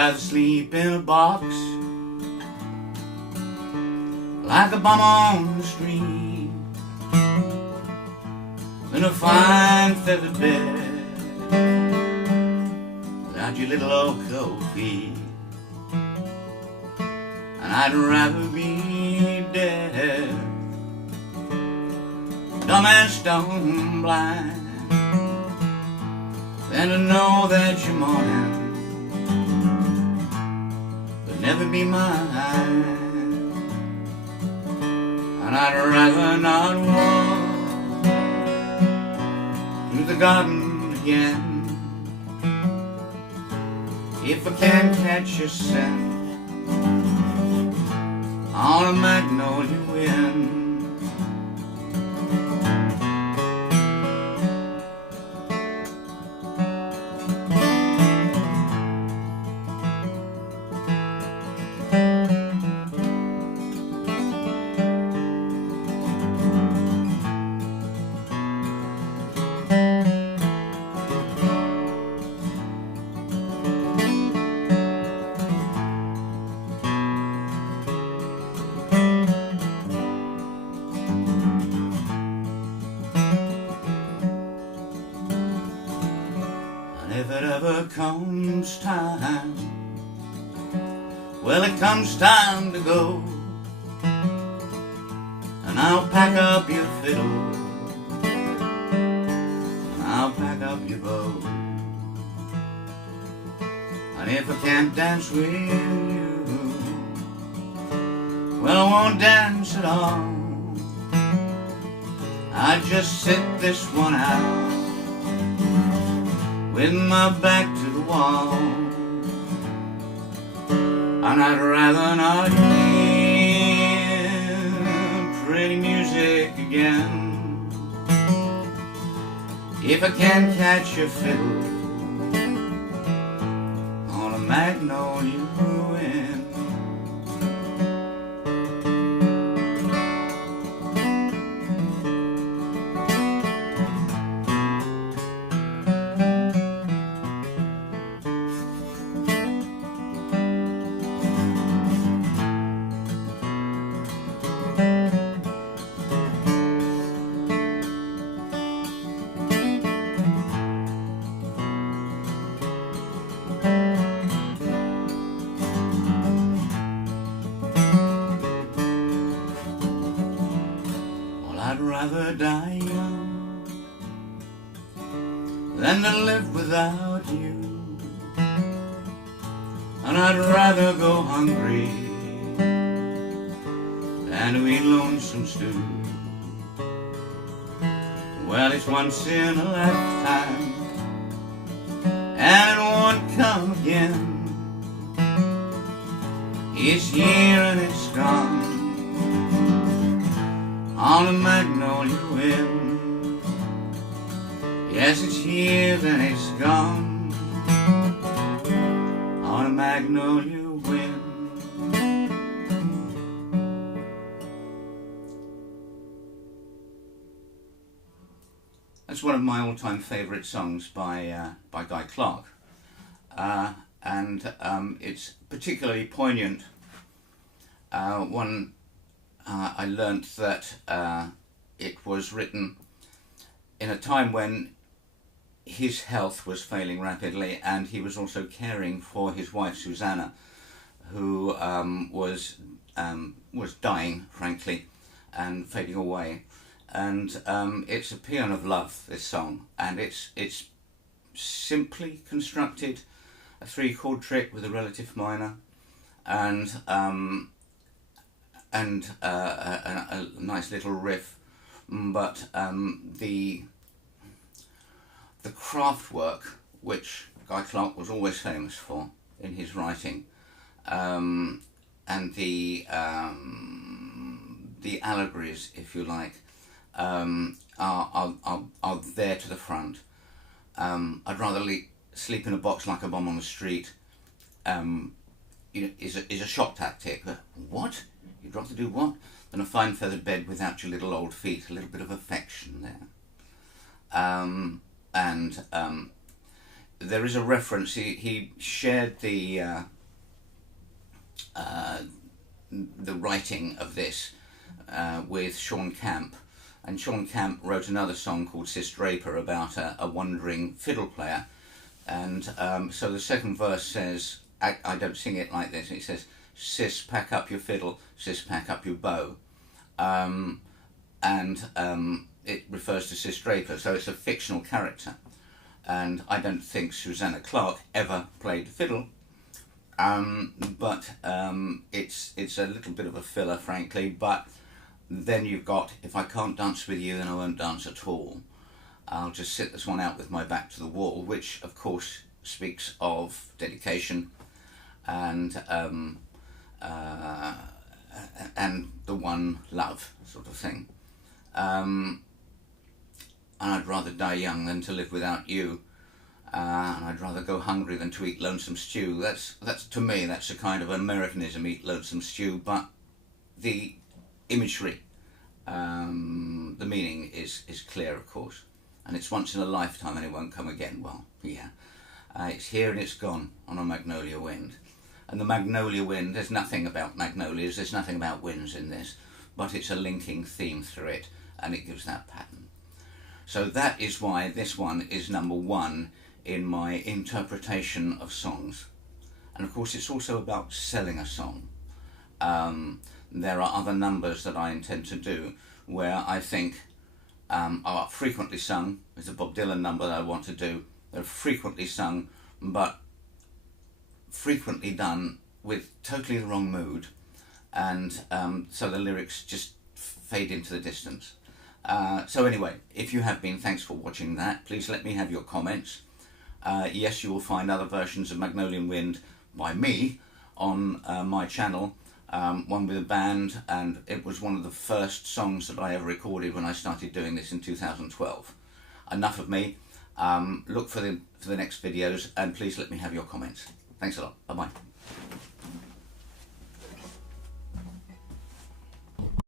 rather sleep in a box like a bum on the street than a fine feathered bed without your little old cold feet. And I'd rather be dead, dumb and stone blind, than to know that your morning would never be mine. And I'd rather not walk through the garden again if I can't catch a scent on a magnolia wind. If it ever comes time, well, it comes time to go, and I'll pack up your fiddle, and I'll pack up your bow. And if I can't dance with you, well, I won't dance at all. I just sit this one out with my back to the wall. And I'd rather not hear pretty music again if I can't catch a fiddle on a magnolia wind. I'd rather die young than to live without you, and I'd rather go hungry than to eat lonesome stew. Well, it's once in a lifetime, and it won't come again. It's here and it's gone on a magnolia wind. Yes, it's here, then it's gone on a magnolia wind. That's one of my all-time favourite songs by Guy Clark, and it's particularly poignant. I learnt that it was written in a time when his health was failing rapidly, and he was also caring for his wife Susanna, who was dying, frankly, and fading away. And it's a paean of love, this song, and it's simply constructed, a 3-chord trick with a relative minor, and a nice little riff, but the craft work, which Guy Clark was always famous for in his writing, and the allegories, if you like, are there to the front. I'd rather sleep in a box like a bum on the street. Is a shock tactic. What? You'd rather do what? Than a fine feathered bed without your little old feet. A little bit of affection there. And there is a reference. He shared the writing of this with Shawn Camp, and Shawn Camp wrote another song called Sis Draper about a wandering fiddle player. And so the second verse says, I don't sing it like this, it says, "Sis, pack up your fiddle, sis, pack up your bow." It refers to Sis Draper, so it's a fictional character. And I don't think Susanna Clarke ever played fiddle, but it's a little bit of a filler, frankly. But then you've got, "If I can't dance with you, then I won't dance at all. I'll just sit this one out with my back to the wall," which of course speaks of dedication and the one love sort of thing. And I'd rather die young than to live without you. And I'd rather go hungry than to eat lonesome stew. That's to me, that's a kind of Americanism, eat lonesome stew. But the imagery, the meaning is clear, of course. And it's once in a lifetime and it won't come again. Well, yeah. It's here and it's gone on a Magnolia Wind. And the Magnolia Wind, there's nothing about magnolias, there's nothing about winds in this, but it's a linking theme through it, and it gives that pattern. So that is why this one is number one in my interpretation of songs. And of course it's also about selling a song. There are other numbers that I intend to do where I think are frequently sung. There's a Bob Dylan number that I want to do. They're frequently sung, but frequently done with totally the wrong mood, and so the lyrics just fade into the distance. So anyway, if you have been, thanks for watching that. Please let me have your comments. Yes, you will find other versions of Magnolia Wind by me on my channel, one with a band, and it was one of the first songs that I ever recorded when I started doing this in 2012. Enough of me. Look for the next videos, and please let me have your comments. Thanks a lot. Bye-bye.